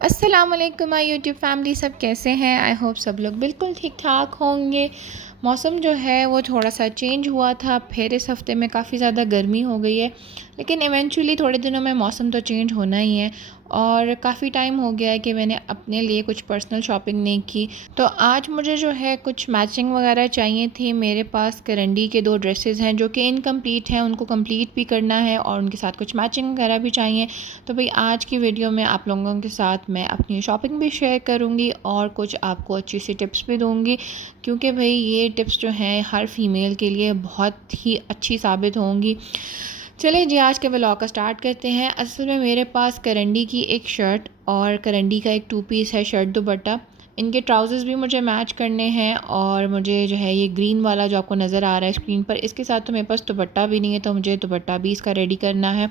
अस्सलाम वालेकुम my YouTube family, सब कैसे हैं। आई होप सब लोग बिल्कुल ठीक ठाक होंगे। मौसम जो है वो थोड़ा सा चेंज हुआ था, फिर इस हफ़्ते में काफ़ी ज़्यादा गर्मी हो गई है, लेकिन इवेंचुअली थोड़े दिनों में मौसम तो चेंज होना ही है। और काफ़ी टाइम हो गया है कि मैंने अपने लिए कुछ पर्सनल शॉपिंग नहीं की, तो आज मुझे जो है कुछ मैचिंग वगैरह चाहिए थी। मेरे पास करंडी के 2 ड्रेसेस हैं जो कि इनकम्प्लीट हैं, उनको कंप्लीट भी करना है और उनके साथ कुछ मैचिंग वगैरह भी चाहिए। तो भाई आज की वीडियो में आप लोगों के साथ मैं अपनी शॉपिंग भी शेयर करूंगी और कुछ आपको अच्छी सी टिप्स भी दूंगी, क्योंकि भाई ये टिप्स जो हैं हर फीमेल के लिए बहुत ही अच्छी साबित होंगी। चलिए जी, आज के व्लॉग का स्टार्ट करते हैं। असल में मेरे पास करंडी की एक शर्ट और करंडी का एक 2 पीस है शर्ट दुपट्टा। इनके ट्राउज़र्स भी मुझे मैच करने हैं और मुझे जो है ये ग्रीन वाला जो आपको नज़र आ रहा है स्क्रीन पर, इसके साथ तो मेरे पास दुपट्टा भी नहीं है, तो मुझे दुपट्टा भी इसका रेडी करना है।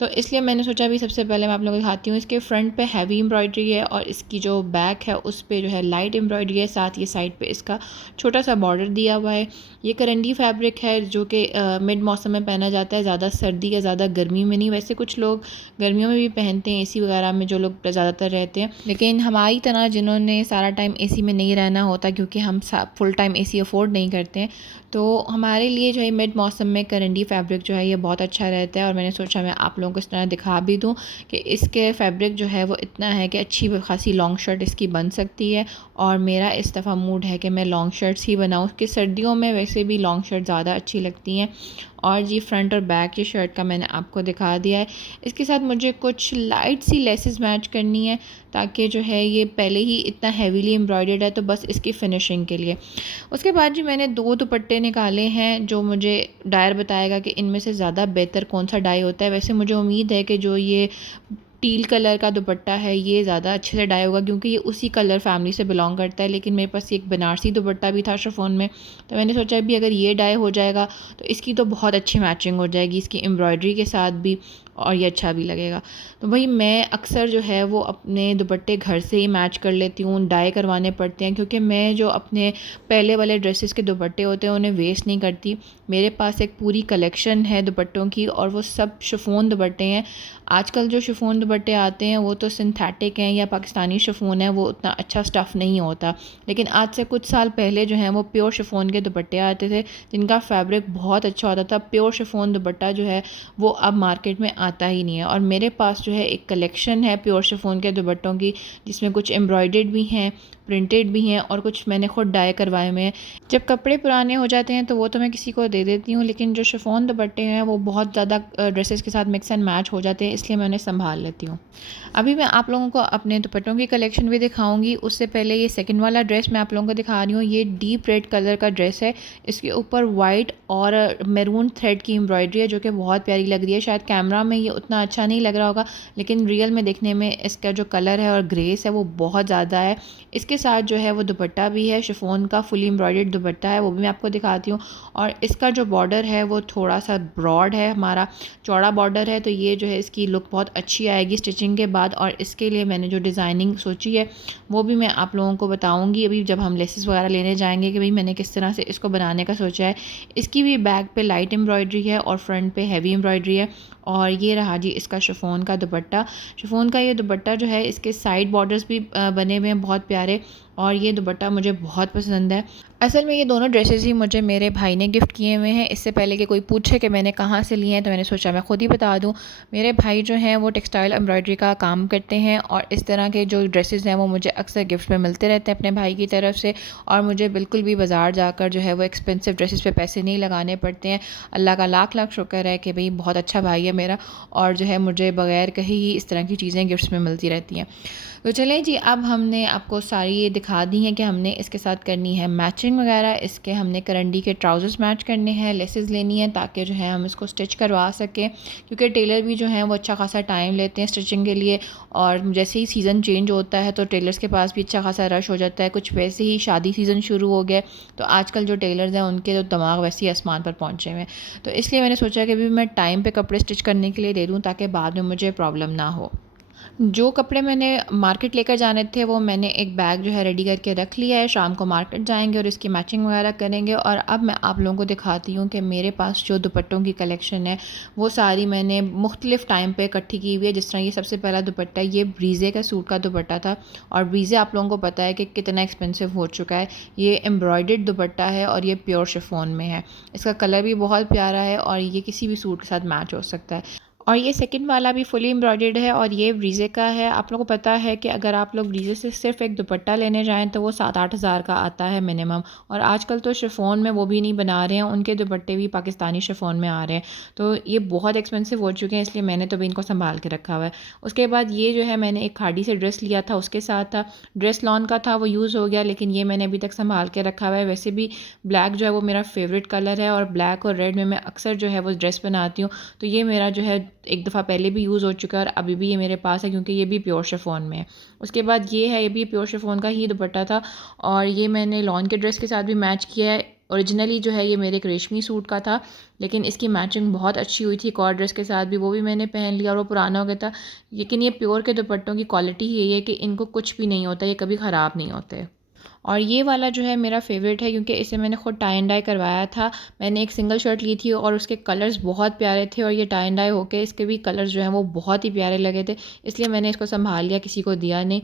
तो इसलिए मैंने सोचा भी सबसे पहले मैं आप लोगों को दिखाती हूँ। इसके फ्रंट पे हैवी एम्ब्रॉयडरी है और इसकी जो बैक है उस पे जो है लाइट एम्ब्रॉयडरी है, साथ ये साइड पे इसका छोटा सा बॉर्डर दिया हुआ है। ये करंडी फैब्रिक है जो कि मिड मौसम में पहना जाता है, ज़्यादा सर्दी या ज़्यादा गर्मी में नहीं। वैसे कुछ लोग गर्मियों में भी पहनते हैं, एसी वगैरह में जो लोग ज़्यादातर रहते हैं, लेकिन हमारी तरह जिन्होंने सारा टाइम एसी में नहीं रहना होता, क्योंकि हम फुल टाइम एसी अफोर्ड नहीं करते हैं, तो हमारे लिए जो है मिड मौसम में करंडी फैब्रिक जो है ये बहुत अच्छा रहता है। और मैंने सोचा मैं आप लोगों को इस तरह दिखा भी दूँ कि इसके फैब्रिक जो है वो इतना है कि अच्छी खासी लॉन्ग शर्ट इसकी बन सकती है। और मेरा इस दफ़ा मूड है कि मैं लॉन्ग शर्ट्स ही बनाऊँ, कि सर्दियों में वैसे भी लॉन्ग शर्ट ज़्यादा अच्छी लगती हैं। और जी फ्रंट और बैक ये शर्ट का मैंने आपको दिखा दिया है। इसके साथ मुझे कुछ लाइट सी लेसेस मैच करनी है, ताकि जो है ये पहले ही इतना हैवीली एम्ब्रॉयडर्ड है, तो बस इसकी फिनिशिंग के लिए। उसके बाद जी मैंने 2 दुपट्टे निकाले हैं जो मुझे डायर बताएगा कि इनमें से ज़्यादा बेहतर कौन सा डाई होता है। वैसे मुझे उम्मीद है कि जो ये टील कलर का दुपट्टा है ये ज़्यादा अच्छे से डाई होगा, क्योंकि ये उसी कलर फैमिली से बिलोंग करता है। लेकिन मेरे पास एक बनारसी दुपट्टा भी था शिफॉन में, तो मैंने सोचा भी अगर ये डाई हो जाएगा तो इसकी तो बहुत अच्छी मैचिंग हो जाएगी इसकी एम्ब्रॉयडरी के साथ भी, और ये अच्छा भी लगेगा। तो भाई मैं अक्सर जो है वो अपने दुपट्टे घर से ही मैच कर लेती हूँ, डाई करवाने पड़ते हैं, क्योंकि मैं जो अपने पहले वाले ड्रेसेस के दुपट्टे होते हैं उन्हें वेस्ट नहीं करती। मेरे पास एक पूरी कलेक्शन है दुपट्टों की और वो सब शिफॉन दुपट्टे हैं। आजकल जो शिफॉन दुपट्टे आते हैं वो तो सिंथेटिक हैं या पाकिस्तानी शिफॉन है, वो उतना अच्छा स्टफ़ नहीं होता। लेकिन आज से कुछ साल पहले जो है वो प्योर शिफॉन के दुपट्टे आते थे जिनका फैब्रिक बहुत अच्छा होता था। प्योर शिफॉन दुपट्टा जो है वो अब मार्केट में आता ही नहीं है। और मेरे पास जो है एक कलेक्शन है प्योर शिफॉन के दुपट्टों की, जिसमें कुछ एम्ब्रॉयडर्ड भी हैं, प्रिंटेड भी हैं और कुछ मैंने खुद डाई करवाए हुए हैं। जब कपड़े पुराने हो जाते हैं तो वो तो मैं किसी को दे देती हूँ, लेकिन जो शिफॉन दुपट्टे हैं वो बहुत ज़्यादा ड्रेसेस के साथ मिक्स एंड मैच हो जाते हैं, इसलिए मैं उन्हें संभाल लेती हूँ। अभी मैं आप लोगों को अपने दुपट्टों की कलेक्शन भी दिखाऊंगी। उससे पहले ये सेकंड वाला ड्रेस मैं आप लोगों को दिखा रही हूँ। ये डीप रेड कलर का ड्रेस है, इसके ऊपर वाइट और मैरून थ्रेड की एम्ब्रॉयडरी है जो कि बहुत प्यारी लग रही है। शायद कैमरा में ये उतना अच्छा नहीं लग रहा होगा, लेकिन रियल में देखने में इसका जो कलर है और ग्रेस है वो बहुत ज़्यादा है। इसके साथ जो है वो दुपट्टा भी है, शिफॉन का फुली एम्ब्रॉयडर्ड दुपट्टा है, वो भी मैं आपको दिखाती हूँ। और इसका जो बॉर्डर है वो थोड़ा सा ब्रॉड है, हमारा चौड़ा बॉर्डर है, तो ये जो है इसकी लुक बहुत अच्छी आएगी स्टिचिंग के बाद। और इसके लिए मैंने जो डिज़ाइनिंग सोची है वो भी मैं आप लोगों को बताऊंगी अभी जब हम लेसेस वगैरह लेने जाएंगे, कि भाई मैंने किस तरह से इसको बनाने का सोचा है। इसकी भी बैक पे लाइट एम्ब्रॉयडरी है और फ्रंट पे हैवी एम्ब्रॉयडरी है। और ये रहा जी इसका शिफॉन का दुपट्टा। शिफॉन का ये दुपट्टा जो है इसके साइड बॉर्डर्स भी बने हुए हैं बहुत प्यारे, और ये दुपट्टा मुझे बहुत पसंद है। असल में ये दोनों ड्रेसेस ही मुझे मेरे भाई ने गिफ्ट किए हुए हैं। इससे पहले कि कोई पूछे कि मैंने कहाँ से लिए हैं, तो मैंने सोचा मैं खुद ही बता दूँ। मेरे भाई जो हैं वो टेक्सटाइल एम्ब्रॉयडरी का काम करते हैं, और इस तरह के जो ड्रेसेस हैं वो मुझे अक्सर गिफ्ट में मिलते रहते हैं अपने भाई की तरफ से। और मुझे बिल्कुल भी बाज़ार जाकर जो है वो एक्सपेंसिव ड्रेसेस पे पैसे नहीं लगाने पड़ते हैं। अल्लाह का लाख लाख शुक्र है कि भाई बहुत अच्छा भाई है मेरा, और जो है मुझे बग़ैर कहीं ही इस तरह की चीज़ें गिफ्ट्स में मिलती रहती हैं। तो चलें जी, अब हमने आपको सारी ये दिखा दी हैं कि हमने इसके साथ करनी है मैचिंग वगैरह। इसके हमने करंडी के ट्राउज़र्स मैच करने हैं, लेसेस लेनी है ताकि जो है हम इसको स्टिच करवा सकें, क्योंकि टेलर भी जो हैं वो अच्छा खासा टाइम लेते हैं स्टिचिंग के लिए। और जैसे ही सीज़न चेंज होता है तो टेलर्स के पास भी अच्छा खासा रश हो जाता है। कुछ वैसे ही शादी सीज़न शुरू हो गया, तो आजकल जो टेलर्स हैं उनके तो दिमाग वैसे ही आसमान पर पहुँचे हुए हैं। तो इसलिए मैंने सोचा कि भी मैं टाइम पर कपड़े स्टिच करने के लिए दे दूँ ताकि बाद में मुझे प्रॉब्लम ना हो। जो कपड़े मैंने मार्केट लेकर जाने थे वो मैंने एक बैग जो है रेडी करके रख लिया है। शाम को मार्केट जाएँगे और इसकी मैचिंग वगैरह करेंगे। और अब मैं आप लोगों को दिखाती हूँ कि मेरे पास जो दुपट्टों की कलेक्शन है वो सारी मैंने मुख्तलिफ़ टाइम पे इकट्ठी की हुई है। जिस तरह ये सबसे पहला दुपट्टा है, ये ब्रीज़े का सूट का दुपट्टा था और ब्रीज़े आप लोगों को पता है कि कितना एक्सपेंसिव हो चुका है। ये एम्ब्रॉयडर्ड दुपट्टा है और ये प्योर शिफॉन में है। इसका कलर भी बहुत प्यारा है और ये किसी भी सूट के साथ मैच हो सकता है। और ये सेकंड वाला भी फुली एम्ब्रॉयडर्ड है और ये ब्रीज़े का है। आप लोगों को पता है कि अगर आप लोग ब्रीज़े से सिर्फ एक दुपट्टा लेने जाएँ तो वो 7-8 हज़ार का आता है मिनिमम। और आजकल तो शिफॉन में वो भी नहीं बना रहे हैं, उनके दुपट्टे भी पाकिस्तानी शिफॉन में आ रहे हैं। तो ये बहुत एक्सपेंसिव हो चुके हैं, इसलिए मैंने तो भी इनको संभाल के रखा हुआ है। उसके बाद ये जो है मैंने एक खाड़ी से ड्रेस लिया था, उसके साथ था ड्रेस लॉन का था, वो यूज़ हो गया, लेकिन ये मैंने अभी तक संभाल के रखा हुआ है। वैसे भी ब्लैक जो है वो मेरा फेवरेट कलर है और ब्लैक और रेड में मैं अक्सर जो है वो ड्रेस बनाती हूँ। तो ये मेरा जो है एक दफ़ा पहले भी यूज़ हो चुका है और अभी भी ये मेरे पास है, क्योंकि ये भी प्योर शिफॉन में है। उसके बाद ये है, ये भी प्योर शिफॉन का ही दुपट्टा था और ये मैंने लॉन के ड्रेस के साथ भी मैच किया है। ओरिजिनली जो है ये मेरे एक रेशमी सूट का था, लेकिन इसकी मैचिंग बहुत अच्छी हुई थी एक और ड्रेस के साथ भी, वो भी मैंने पहन लिया और वो पुराना हो गया था। लेकिन ये प्योर के दुपट्टों की क्वालिटी ही यही है कि इनको कुछ भी नहीं होता, ये कभी ख़राब नहीं होते। और ये वाला जो है मेरा फ़ेवरेट है, क्योंकि इसे मैंने ख़ुद टाई एंड डाई करवाया था। मैंने एक सिंगल शर्ट ली थी और उसके कलर्स बहुत प्यारे थे और ये टाई एंड डाई होके इसके भी कलर्स जो हैं वो बहुत ही प्यारे लगे थे, इसलिए मैंने इसको सँभाल लिया, किसी को दिया नहीं।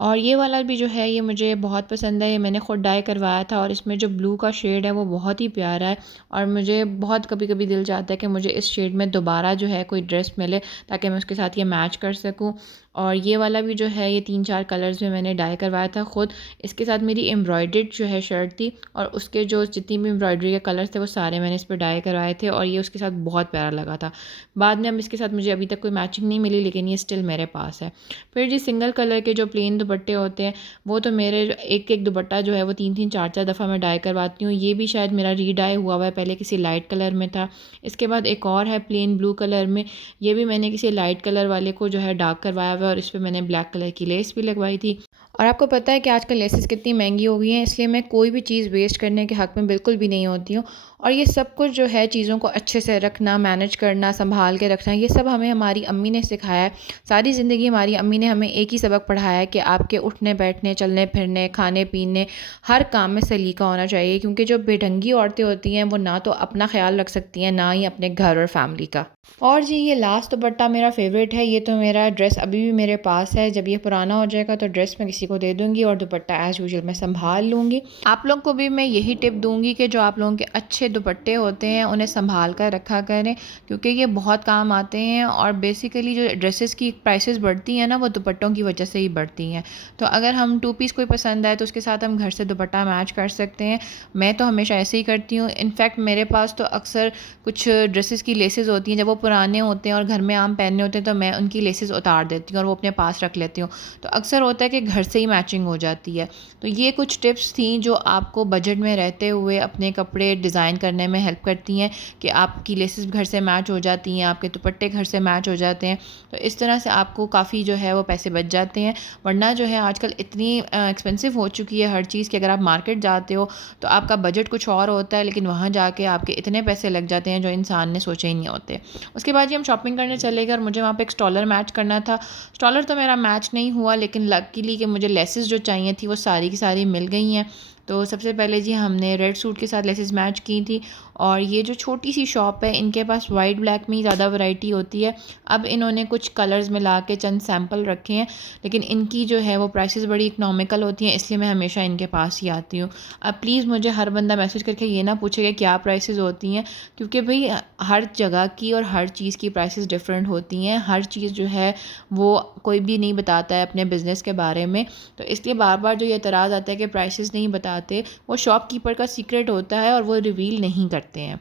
और ये वाला भी जो है ये मुझे बहुत पसंद है, ये मैंने ख़ुद डाई करवाया था और इसमें जो ब्लू का शेड है वो बहुत ही प्यारा है। और मुझे बहुत कभी कभी दिल चाहता है कि मुझे इस शेड में दोबारा जो है कोई ड्रेस मिले ताकि मैं उसके साथ ये मैच कर सकूं। और ये वाला भी जो है ये 3-4 कलर्स में मैंने डाई करवाया था ख़ुद। इसके साथ मेरी एम्ब्रॉयडर्ड जो है शर्ट थी और उसके जो जितनी भी एम्ब्रॉयडरी के कलर्स थे वो सारे मैंने इस पर डाई करवाए थे और ये उसके साथ बहुत प्यारा लगा था। बाद में अब इसके साथ मुझे अभी तक कोई मैचिंग नहीं मिली, लेकिन ये स्टिल मेरे पास है। फिर जी सिंगल कलर के जो प्लेन दुपट्टे होते हैं वो तो मेरे एक एक दुपट्टा जो है वो 3-3 4-4 दफ़ा मैं डाई करवाती हूँ। ये भी शायद मेरा रीडाई हुआ है, पहले किसी लाइट कलर में था। इसके बाद एक और है प्लेन ब्लू कलर में, ये भी मैंने किसी लाइट कलर वाले को जो है डार्क करवाया हुआ है और इस पर मैंने ब्लैक कलर की लेस भी लगवाई थी। और आपको पता है कि आजकल लेसेस कितनी महंगी हो गई हैं, इसलिए मैं कोई भी चीज़ वेस्ट करने के हक़ में बिल्कुल भी नहीं होती हूँ। और ये सब कुछ जो है चीज़ों को अच्छे से रखना, मैनेज करना, संभाल के रखना, ये सब हमें हमारी अम्मी ने सिखाया है। सारी ज़िंदगी हमारी अम्मी ने हमें एक ही सबक पढ़ाया है कि आपके उठने बैठने, चलने फिरने, खाने पीने, हर काम में सलीका होना चाहिए, क्योंकि जो बेढंगी औरतें होती हैं वो ना तो अपना ख्याल रख सकती हैं, ना ही अपने घर और फैमिली का। और जी ये लास्ट दुपट्टा मेरा फ़ेवरेट है। ये तो मेरा ड्रेस अभी भी मेरे पास है, जब ये पुराना हो जाएगा तो ड्रेस मैं किसी को दे दूँगी और दुपट्टा एज़ यूजुअल मैं संभाल लूँगी। आप लोग को भी मैं यही टिप दूँगी कि जो आप लोगों के अच्छे दुपट्टे होते हैं उन्हें संभाल कर रखा करें, क्योंकि ये बहुत काम आते हैं। और बेसिकली जो ड्रेसेस की प्राइसेस बढ़ती हैं ना वो दुपट्टों की वजह से ही बढ़ती हैं। तो अगर हम 2 पीस कोई पसंद आए तो उसके साथ हम घर से दुपट्टा मैच कर सकते हैं। मैं तो हमेशा ऐसे ही करती हूँ। इनफैक्ट मेरे पास तो अक्सर कुछ ड्रेसेस की लेसेस होती हैं, जब वो पुराने होते हैं और घर में आम पहनने होते हैं तो मैं उनकी लेसेस उतार देती हूँ और वो अपने पास रख लेती हूँ। तो अक्सर होता है कि घर से ही मैचिंग हो जाती है। तो ये कुछ टिप्स थी जो आपको बजट में रहते हुए अपने कपड़े डिज़ाइन करने में हेल्प करती हैं कि आपकी लेसेस घर से मैच हो जाती हैं, आपके दुपट्टे घर से मैच हो जाते हैं। तो इस तरह से आपको काफ़ी जो है वो पैसे बच जाते हैं। वरना जो है आजकल इतनी एक्सपेंसिव हो चुकी है हर चीज़ कि अगर आप मार्केट जाते हो तो आपका बजट कुछ और होता है, लेकिन वहाँ जाके आपके इतने पैसे लग जाते हैं जो इंसान ने सोचे ही नहीं होते। उसके बाद ही हम शॉपिंग करने चले गए और मुझे वहाँ पे एक स्टॉलर मैच करना था। स्टॉलर तो मेरा मैच नहीं हुआ, लेकिन लकीली कि मुझे लेसेस जो चाहिए थी वो सारी की सारी मिल गई हैं। तो सबसे पहले जी हमने रेड सूट के साथ लेसेस मैच की थी। और ये जो छोटी सी शॉप है इनके पास वाइट ब्लैक में ही ज़्यादा वैरायटी होती है। अब इन्होंने कुछ कलर्स मिला के चंद सैंपल रखे हैं, लेकिन इनकी जो है वो प्राइसेस बड़ी इकनॉमिकल होती हैं, इसलिए मैं हमेशा इनके पास ही आती हूँ। अब प्लीज़ मुझे हर बंदा मैसेज करके ये ना पूछेगा क्या प्राइसेस होती हैं, क्योंकि भाई हर जगह की और हर चीज़ की प्राइसेस डिफरेंट होती हैं। हर चीज़ जो है वो कोई भी नहीं बताता है अपने बिज़नेस के बारे में। तो इसलिए बार बार जो ये एतराज़ आता है कि प्राइसेस नहीं बताते, वो शॉपकीपर का सीक्रेट होता है और वो रिवील नहीं करते हैं।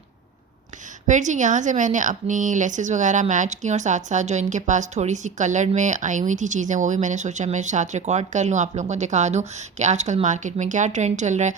फिर जी यहाँ से मैंने अपनी लेसेस वगैरह मैच की और साथ साथ जो इनके पास थोड़ी सी कलर में आई हुई थी चीज़ें वो भी मैंने सोचा मैं साथ रिकॉर्ड कर लूँ, आप लोगों को दिखा दूँ कि आजकल मार्केट में क्या ट्रेंड चल रहा है।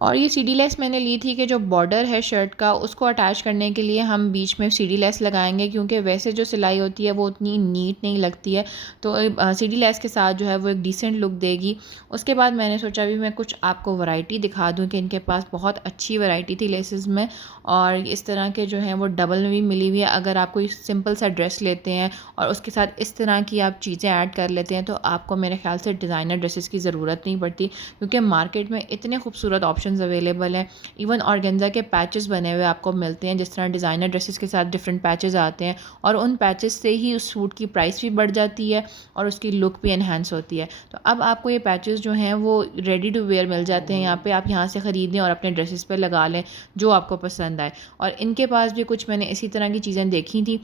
और ये सीढ़ी लेस मैंने ली थी कि जो बॉर्डर है शर्ट का उसको अटैच करने के लिए हम बीच में सीढ़ी लेस लगाएंगे, क्योंकि वैसे जो सिलाई होती है वो उतनी नीट नहीं लगती है। तो सीढ़ी लेस के साथ जो है वो एक डिसेंट लुक देगी। उसके बाद मैंने सोचा भी मैं कुछ आपको वैरायटी दिखा दूँ कि इनके पास बहुत अच्छी वैरायटी थी लेसेस में, और इस तरह के जो हैं वो डबल में भी मिली हुई है। अगर आप कोई सिंपल सा ड्रेस लेते हैं और उसके साथ इस तरह की आप चीज़ें ऐड कर लेते हैं तो आपको मेरे ख्याल से डिज़ाइनर ड्रेसेस की ज़रूरत नहीं पड़ती, क्योंकि मार्केट में इतने खूबसूरत ऑप्शंस अवेलेबल हैं। इवन ऑर्गेन्जा के पैचेस बने हुए आपको मिलते हैं, जिस तरह डिज़ाइनर ड्रेसेस के साथ डिफरेंट पैचेस आते हैं, और उन पैचेस से ही उस सूट की प्राइस भी बढ़ जाती है और उसकी लुक भी एनहांस होती है। तो अब आपको ये पैचेस जो हैं वो रेडी टू वेयर मिल जाते हैं यहाँ पे, आप यहाँ से ख़रीद लें और अपने ड्रेसेस पे लगा लें जो आपको पसंद आए। और इनके पास भी कुछ मैंने इसी तरह की चीज़ें देखी थी,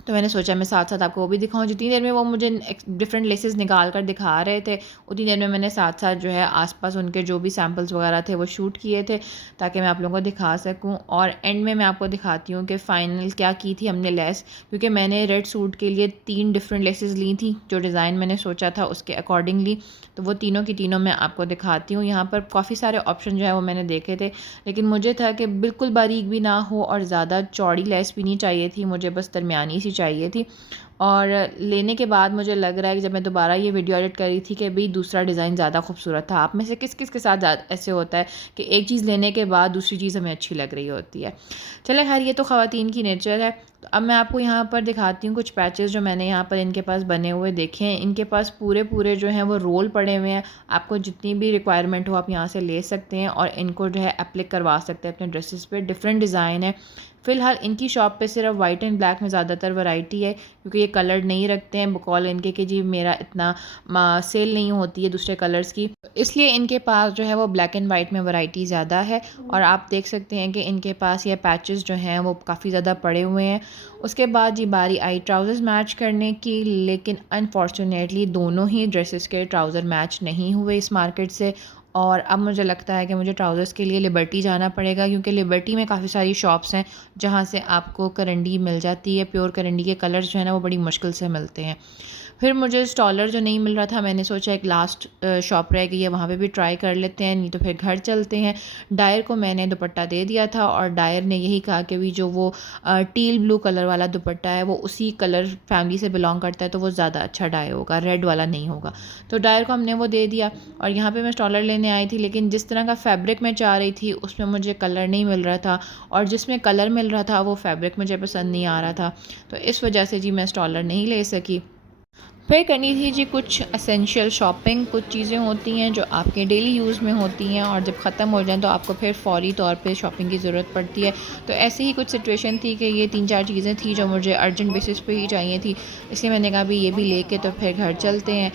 तो मैंने सोचा मैं साथ साथ आपको वो भी दिखाऊं। जितनी देर में वो मुझे डिफरेंट लेसेस निकाल कर दिखा रहे थे, उतनी देर में मैंने साथ साथ जो है आसपास उनके जो भी सैम्पल्स वगैरह थे वो शूट किए थे, ताकि मैं आप लोगों को दिखा सकूं। और एंड में मैं आपको दिखाती हूँ कि फ़ाइनल क्या की थी हमने लेस, क्योंकि मैंने रेड सूट के लिए 3 डिफरेंट लेसेस ली थी जो डिज़ाइन मैंने सोचा था उसके अकॉर्डिंगली। तो वो तीनों की तीनों मैं आपको दिखाती हूँ। यहाँ पर काफ़ी सारे ऑप्शन जो है वो मैंने देखे थे, लेकिन मुझे था कि बिल्कुल बारीक भी ना हो और ज़्यादा चौड़ी लेस भी नहीं चाहिए थी, मुझे बस दरमियानी सी चाहिए थी। और लेने के बाद मुझे लग रहा है कि जब मैं दोबारा ये वीडियो एडिट कर रही थी कि भाई दूसरा डिज़ाइन ज़्यादा खूबसूरत था। आप में से किस किस के साथ ऐसे होता है कि एक चीज़ लेने के बाद दूसरी चीज़ हमें अच्छी लग रही होती है। चले खैर, ये तो ख़वातीन की नेचर है। तो अब मैं आपको यहाँ पर दिखाती हूँ कुछ पैचेस जो मैंने यहाँ पर इनके पास बने हुए देखे हैं। इनके पास पूरे पूरे जो हैं वो रोल पड़े हुए हैं। आपको जितनी भी रिक्वायरमेंट हो आप यहाँ से ले सकते हैं और इनको जो है एप्लिक करवा सकते हैं अपने ड्रेसेस पे। डिफरेंट डिज़ाइन है। फ़िलहाल इनकी शॉप पे सिर्फ वाइट एंड ब्लैक में ज़्यादातर वैरायटी है, क्योंकि ये कलर नहीं रखते हैं बकौल इनके कि जी मेरा इतना सेल नहीं होती है दूसरे कलर्स की, इसलिए इनके पास जो है वो ब्लैक एंड वाइट में वैरायटी ज़्यादा है। और आप देख सकते हैं कि इनके पास ये पैचेस जो हैं वो काफ़ी ज़्यादा पड़े हुए हैं। उसके बाद जी बारी आई ट्राउज़र्स मैच करने की, लेकिन अनफॉर्चुनेटली दोनों ही ड्रेसेस के ट्राउज़र मैच नहीं हुए इस मार्केट से। और अब मुझे लगता है कि मुझे ट्राउज़र्स के लिए लिबर्टी जाना पड़ेगा, क्योंकि लिबर्टी में काफ़ी सारी शॉप्स हैं जहाँ से आपको करंडी मिल जाती है। प्योर करंडी के कलर्स जो है ना वो बड़ी मुश्किल से मिलते हैं। फिर मुझे स्टॉलर जो नहीं मिल रहा था, मैंने सोचा एक लास्ट शॉप रह गई है, वहाँ पे भी ट्राई कर लेते हैं, नहीं तो फिर घर चलते हैं। डायर को मैंने दुपट्टा दे दिया था और डायर ने यही कहा कि भी जो वो टील ब्लू कलर वाला दुपट्टा है वो उसी कलर फैमिली से बिलोंग करता है, तो वो ज़्यादा अच्छा डायर होगा, रेड वाला नहीं होगा। तो डायर को हमने वो दे दिया। और यहाँ पे मैं स्टॉलर लेने आई थी, लेकिन जिस तरह का फैब्रिक मैं चाह रही थी उसमें मुझे कलर नहीं मिल रहा था, और जिसमें कलर मिल रहा था वो फैब्रिक मुझे पसंद नहीं आ रहा था। तो इस वजह से जी मैं स्टॉलर नहीं ले सकी। फिर करनी थी जी कुछ एसेंशियल शॉपिंग। कुछ चीज़ें होती हैं जो आपके डेली यूज़ में होती हैं और जब ख़त्म हो जाएं तो आपको फिर फ़ौरी तौर पे शॉपिंग की ज़रूरत पड़ती है। तो ऐसी ही कुछ सिचुएशन थी कि ये 3-4 चीज़ें थी जो मुझे अर्जेंट बेसिस पे ही चाहिए थी, इसलिए मैंने कहा भी ये भी लेके तो फिर घर चलते हैं।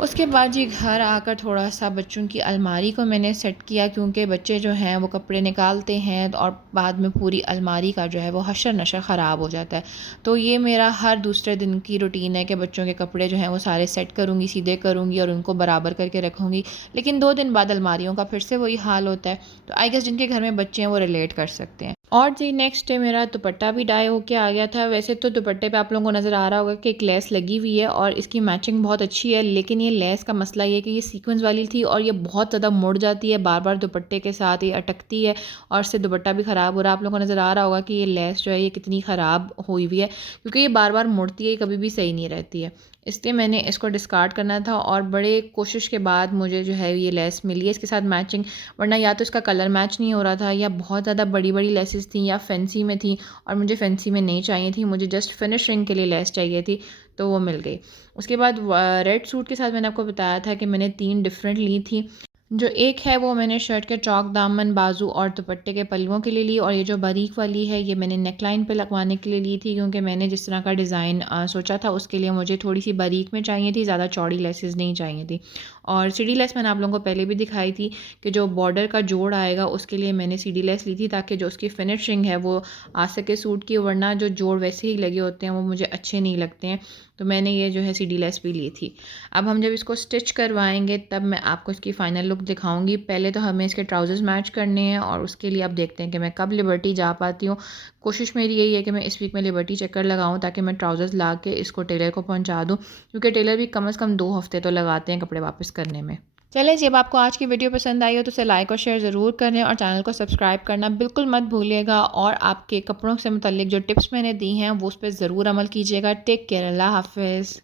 उसके बाद जी घर आकर थोड़ा-सा बच्चों की अलमारी को मैंने सेट किया, क्योंकि बच्चे जो हैं वो कपड़े निकालते हैं और बाद में पूरी अलमारी का जो है वो हशर-नशर ख़राब हो जाता है। तो ये मेरा हर दूसरे दिन की रूटीन है कि बच्चों के कपड़े जो हैं वो सारे सेट करूँगी, सीधे करूँगी और उनको बराबर करके रखूँगी। लेकिन 2 दिन बाद अलमारियों का फिर से वही हाल होता है। तो आई गेस जिनके घर में बच्चे हैं वो रिलेट कर सकते हैं। और जी नेक्स्ट डे मेरा दुपट्टा भी डाई होके आ गया था। वैसे तो दुपट्टे पे आप लोगों को नज़र आ रहा होगा कि एक लेस लगी हुई है और इसकी मैचिंग बहुत अच्छी है, लेकिन ये लेस का मसला ये है कि ये सीक्वेंस वाली थी और ये बहुत ज़्यादा मुड़ जाती है, बार बार दुपट्टे के साथ ये अटकती है और इससे दुपट्टा भी ख़राब हो रहा है। आप लोगों को नज़र आ रहा होगा कि ये लेस जो है ये कितनी ख़राब हुई हुई है, क्योंकि ये बार बार मुड़ती है, कभी भी सही नहीं रहती है। इसलिए मैंने इसको डिस्कार्ड करना था और बड़े कोशिश के बाद मुझे जो है ये लेस मिली है इसके साथ मैचिंग, वरना या तो इसका कलर मैच नहीं हो रहा था या बहुत ज़्यादा बड़ी बड़ी लेसेस थी या फैंसी में थी, और मुझे फैंसी में नहीं चाहिए थी, मुझे जस्ट फिनिशिंग के लिए लेस चाहिए थी, तो वो मिल गई। उसके बाद रेड सूट के साथ मैंने आपको बताया था कि मैंने 3 डिफरेंट ली थी। जो एक है वो मैंने शर्ट के चौक दामन, बाजू और दुपट्टे के पल्लुओं के लिए ली, और ये जो बारीक वाली है ये मैंने नेकलाइन पे लगवाने के लिए ली थी, क्योंकि मैंने जिस तरह का डिज़ाइन सोचा था उसके लिए मुझे थोड़ी सी बारीक में चाहिए थी, ज़्यादा चौड़ी लेसेस नहीं चाहिए थी। और सीढ़ी लेस मैंने आप लोगों को पहले भी दिखाई थी कि जो बॉर्डर का जोड़ आएगा उसके लिए मैंने सीढ़ी लेस ली थी, ताकि जो उसकी फिनिशिंग है वो आ सके सूट की, वरना जो जोड़ वैसे ही लगे होते हैं वो मुझे अच्छे नहीं लगते हैं। तो मैंने ये जो है सीढ़ी लेस भी ली थी। अब हम जब इसको स्टिच करवाएंगे तब मैं आपको इसकी फ़ाइनल लुक दिखाऊंगी। पहले तो हमें इसके ट्राउज़र्स मैच करने हैं और उसके लिए अब देखते हैं कि मैं कब लिबर्टी जा पाती हूँ। कोशिश मेरी यही है कि मैं इस वीक में लिबर्टी चक्कर लगाऊँ, ताकि मैं ट्राउज़र्स ला के इसको टेलर को पहुँचा दूँ, क्योंकि टेलर भी कम से कम 2 हफ़्ते तो लगाते हैं कपड़े वापस करने में। चलें, जब आपको आज की वीडियो पसंद आई हो तो उसे लाइक और शेयर ज़रूर करें और चैनल को सब्सक्राइब करना बिल्कुल मत भूलिएगा। और आपके कपड़ों से मुतल्लिक जो टिप्स मैंने दी हैं वो उस पर ज़रूर अमल कीजिएगा। टेक केयर, अल्लाह हाफ़िज़।